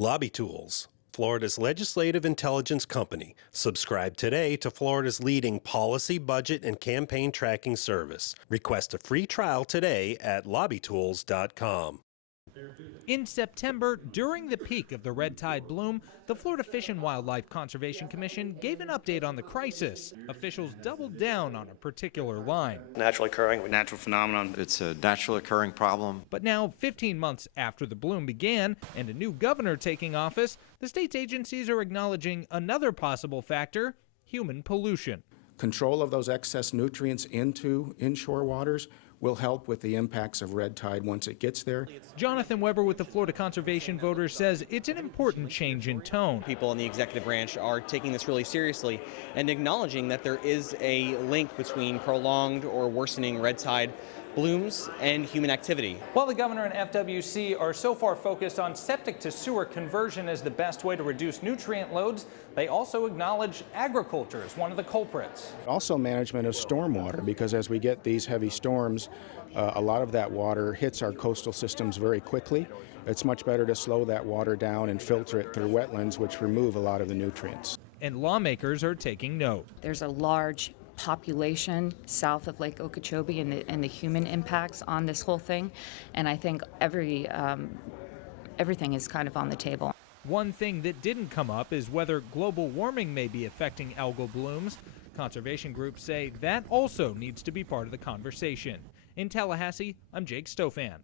Lobby Tools, Florida's legislative intelligence company. Subscribe today to Florida's leading policy, budget, and campaign tracking service. Request a free trial today at lobbytools.com. In September, during the peak of the red tide bloom, the Florida Fish and Wildlife Conservation Commission gave an update on the crisis. Officials doubled down on a particular line. Naturally occurring. Natural phenomenon. It's a naturally occurring problem. But now, 15 months after the bloom began and a new governor taking office, the state's agencies are acknowledging another possible factor: human pollution. Control of those excess nutrients into inshore waters will help with the impacts of red tide once it gets there. Jonathan Weber with the Florida Conservation Voters says it's an important change in tone. People in the executive branch are taking this really seriously and acknowledging that there is a link between prolonged or worsening red tide blooms and human activity. While the governor and FWC are so far focused on septic to sewer conversion as the best way to reduce nutrient loads, they also acknowledge agriculture as one of the culprits. Also management of stormwater, because as we get these heavy storms, a lot of that water hits our coastal systems very quickly. It's much better to slow that water down and filter it through wetlands, which remove a lot of the nutrients. And lawmakers are taking note. There's a large population south of Lake Okeechobee and the human impacts on this whole thing, and I think everything is kind of on the table. One thing that didn't come up is whether global warming may be affecting algal blooms. Conservation groups say that also needs to be part of the conversation. In Tallahassee, I'm Jake Stofan.